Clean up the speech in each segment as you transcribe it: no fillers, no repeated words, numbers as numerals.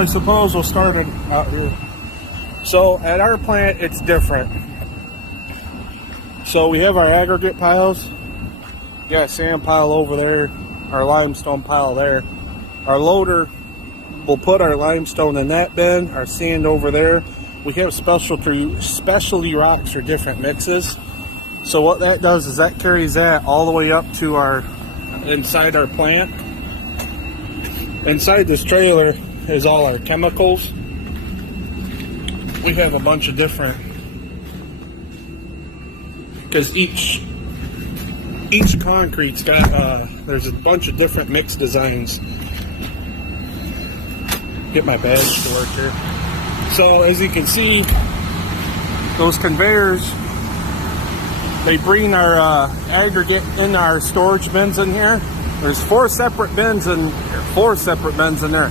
I suppose we'll start it out here. So at our plant, it's different. So we have our aggregate piles. We got a sand pile over there, our limestone pile there. Our loader will put our limestone in that bin, our sand over there. We have specialty rocks for different mixes. So what that does is that carries that all the way up to our inside our plant. Inside this trailer is all our chemicals. We have a bunch of different, because each concrete's got there's a bunch of different mix designs. Get my badge to work here. So as you can see, those conveyors, they bring our aggregate in our storage bins in here. There's four separate bins in there.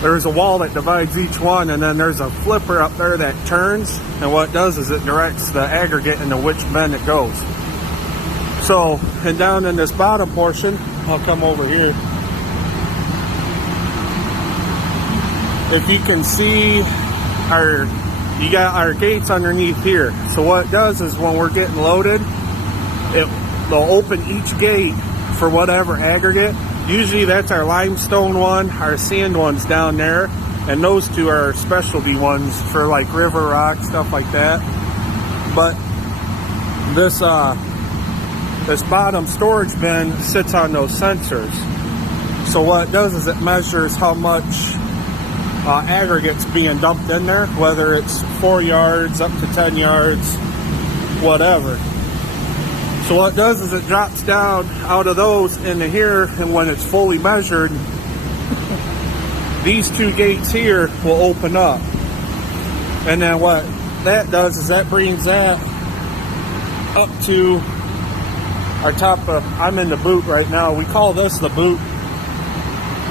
There's a wall that divides each one, and then there's a flipper up there that turns, and what it does is it directs the aggregate into which bin it goes. So, and down in this bottom portion, I'll come over here. If you can see, you got our gates underneath here. So what it does is when we're getting loaded, they'll open each gate for whatever aggregate. Usually that's our limestone one, our sand one's down there, and those two are our specialty ones for like river rock, stuff like that. But this bottom storage bin sits on those sensors. So what it does is it measures how much aggregate's being dumped in there, whether it's 4 yards up to 10 yards, whatever. So what it does is it drops down out of those into here, and when it's fully measured, these two gates here will open up. And then what that does is that brings that up to our top of, I'm in the boot right now. We call this the boot.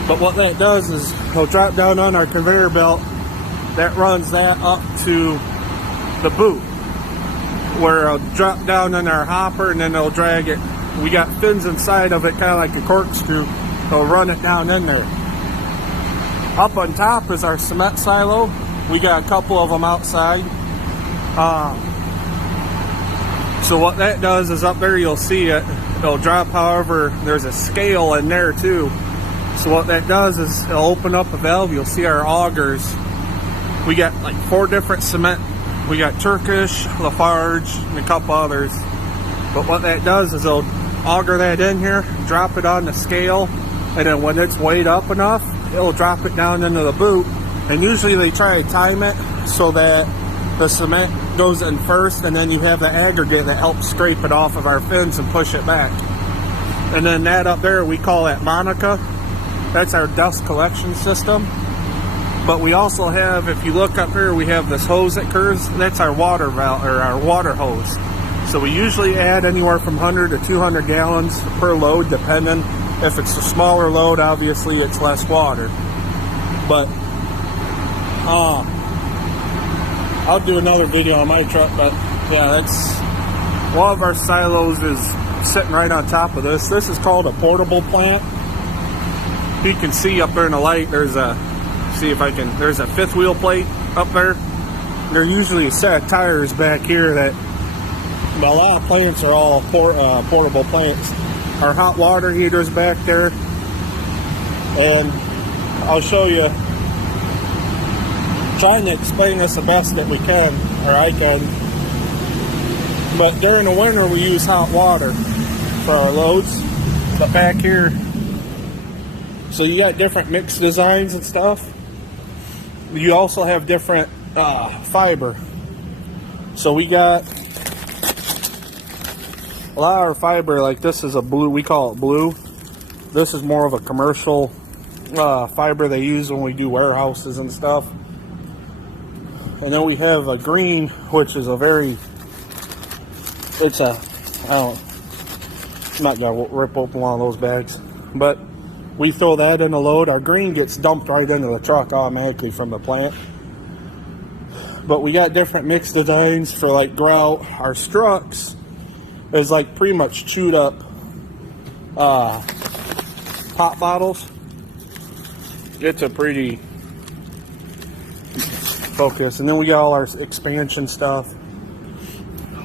But what that does is it'll drop down on our conveyor belt that runs that up to the boot, where it'll drop down in our hopper, and then it'll drag it. We got fins inside of it, kind of like a corkscrew. They'll run it down in there. Up on top is our cement silo. We got a couple of them outside. So what that does is up there you'll see it. It'll drop, however, there's a scale in there too. So what that does is it'll open up a valve. You'll see our augers. We got like 4 different cement. We got Turkish, Lafarge, and a couple others. But what that does is it'll auger that in here, drop it on the scale, and then when it's weighed up enough, it'll drop it down into the boot. And usually they try to time it so that the cement goes in first, and then you have the aggregate that helps scrape it off of our fins and push it back. And then that up there, we call that Monica. That's our dust collection system. But we also have, if you look up here, we have this hose that curves. That's our water valve, or our water hose. So we usually add anywhere from 100 to 200 gallons per load, depending. If it's a smaller load, obviously it's less water. But I'll do another video on my truck. But yeah, that's one of our silos is sitting right on top of this. This is called a portable plant. You can see up there in the light, there's a, see if I can, there's a 5th wheel plate up there. There's usually a set of tires back here that, well, a lot of plants are all portable plants. Our hot water heater's back there, and I'll show you, trying to explain this the best that we can, or I can. But during the winter we use hot water for our loads. But back here, so you got different mix designs and stuff. You also have different fiber. So we got a lot of our fiber, like this is a blue, we call it blue. This is more of a commercial fiber they use when we do warehouses and stuff. And then we have a green, which is a very, it's a, I'm not gonna rip open one of those bags, but we throw that in a load. Our green gets dumped right into the truck automatically from the plant. But we got different mix designs for like grout. Our struts is like pretty much chewed up pop bottles. It's a pretty focus. And then we got all our expansion stuff.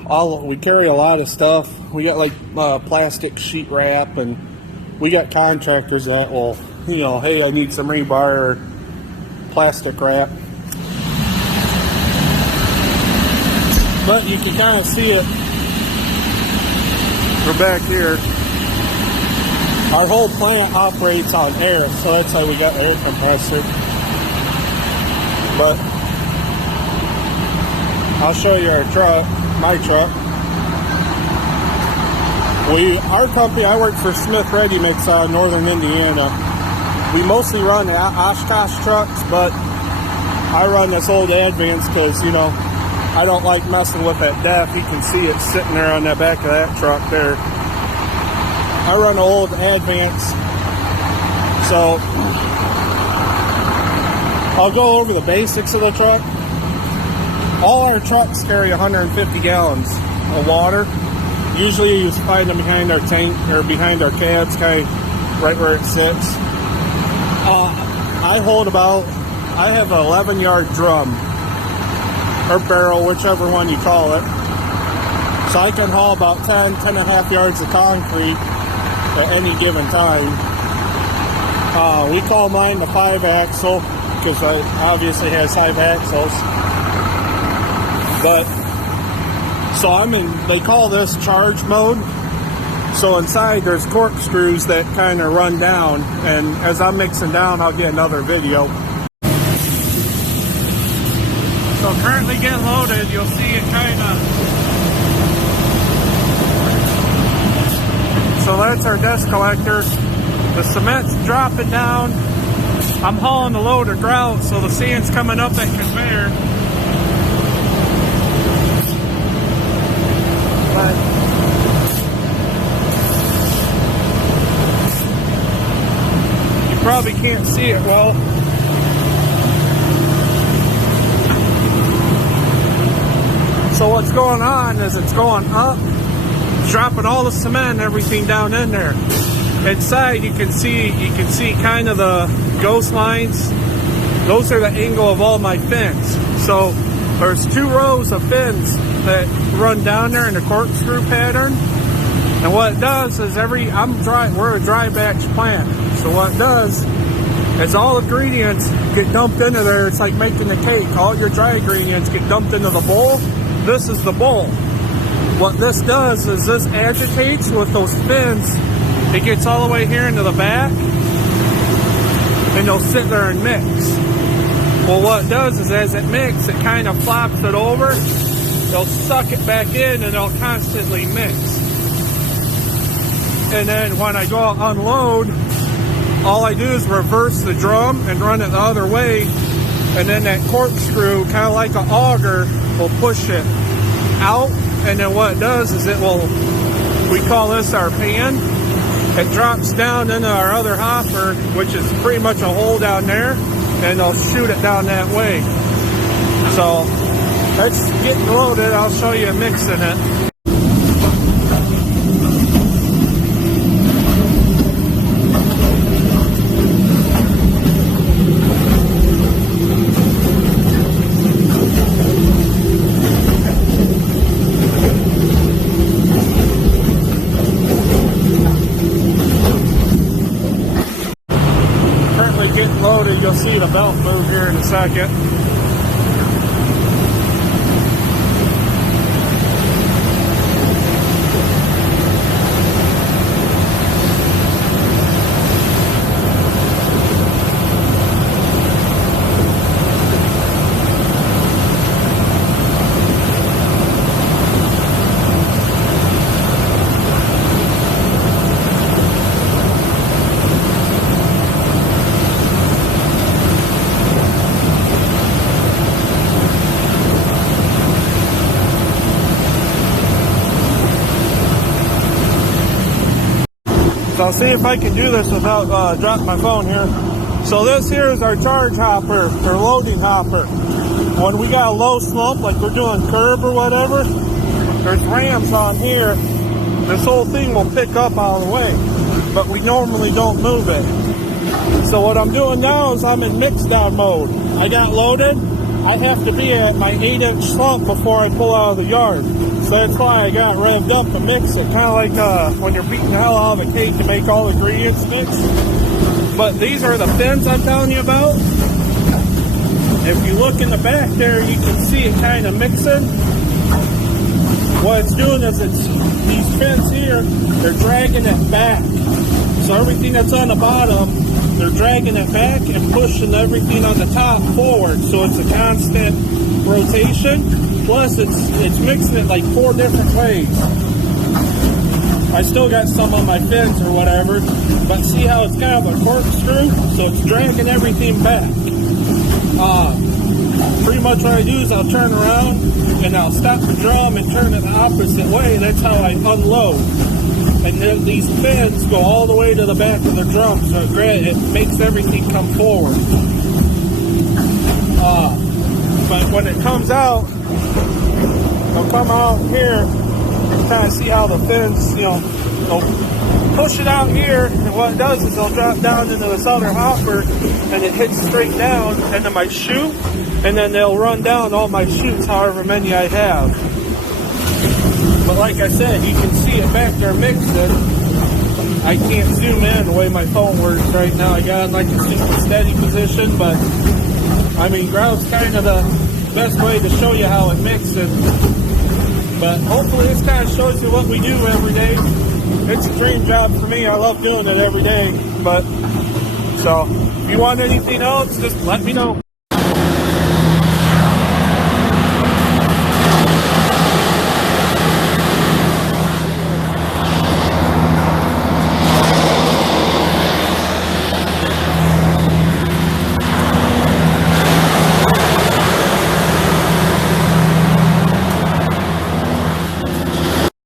We carry a lot of stuff. We got like plastic sheet wrap, and we got contractors that will, you know, hey, I need some rebar or plastic wrap. But you can kind of see it. We're back here. Our whole plant operates on air, so that's why we got air compressor. But I'll show you our truck, my truck. Our company, I work for Smith Ready Mix out of Northern Indiana. We mostly run the Oshkosh trucks, but I run this old Advance because, you know, I don't like messing with that DEF. You can see it sitting there on the back of that truck there. I run an old Advance, so I'll go over the basics of the truck. All our trucks carry 150 gallons of water. Usually you find them behind our tank or behind our cabs, kind of right where it sits. I have an 11-yard drum or barrel, whichever one you call it. So I can haul about 10.5 yards of concrete at any given time. We call mine the 5-axle because it obviously has 5 axles. But so they call this charge mode. So inside there's corkscrews that kind of run down, and as I'm mixing down, I'll get another video. So currently getting loaded, you'll see it kind of. So that's our dust collector. The cement's dropping down. I'm hauling the load of grout, so the sand's coming up that conveyor. But you probably can't see it well. So what's going on is it's going up, dropping all the cement and everything down in there. Inside you can see kind of the ghost lines. Those are the angle of all my fins. So there's 2 rows of fins that run down there in a corkscrew pattern. And what it does is we're a dry batch plant. So what it does is all ingredients get dumped into there. It's like making a cake. All your dry ingredients get dumped into the bowl. This is the bowl. What this does is this agitates with those fins. It gets all the way here into the back, and they'll sit there and mix. Well, what it does is as it mixes, it kind of flops it over. They'll suck it back in, and they'll constantly mix. And then when I go out unload, all I do is reverse the drum and run it the other way, and then that corkscrew, kind of like an auger, will push it out. And then what it does is we call this our pan. It drops down into our other hopper, which is pretty much a hole down there, and they'll shoot it down that way. So let's get loaded. I'll show you mixing it. You'll see the belt move here in a second. So I'll see if I can do this without dropping my phone here. So this here is our charge hopper, or loading hopper. When we got a low slope, like we're doing curb or whatever, there's rams on here. This whole thing will pick up out of the way, but we normally don't move it. So what I'm doing now is I'm in mix down mode. I got loaded, I have to be at my 8-inch slump before I pull out of the yard. So that's why I got revved up to mix it. Kind of like when you're beating the hell out of a cake to make all the ingredients mix. But these are the fins I'm telling you about. If you look in the back there, you can see it kind of mixing. What it's doing is these fins here, they're dragging it back. So everything that's on the bottom, they're dragging it back and pushing everything on the top forward. So it's a constant rotation. Plus it's mixing it like 4 different ways. I still got some on my fins or whatever, but see how it's kind of a corkscrew? So it's dragging everything back. Pretty much what I do is I'll turn around and I'll stop the drum and turn it the opposite way. That's how I unload. And then these fins go all the way to the back of the drum, so it makes everything come forward. But when it comes out, it'll come out here, kind of see how the fins, they'll push it out here, and what it does is it'll drop down into this other hopper, and it hits straight down into my chute, and then they'll run down all my chutes, however many I have. But like I said, you can see it back there mixing. I can't zoom in the way my phone works right now. I got it in like a super steady position, but I mean, ground's kind of the best way to show you how it mixes. But hopefully this kind of shows you what we do every day. It's a dream job for me. I love doing it every day. But so if you want anything else, just let me know.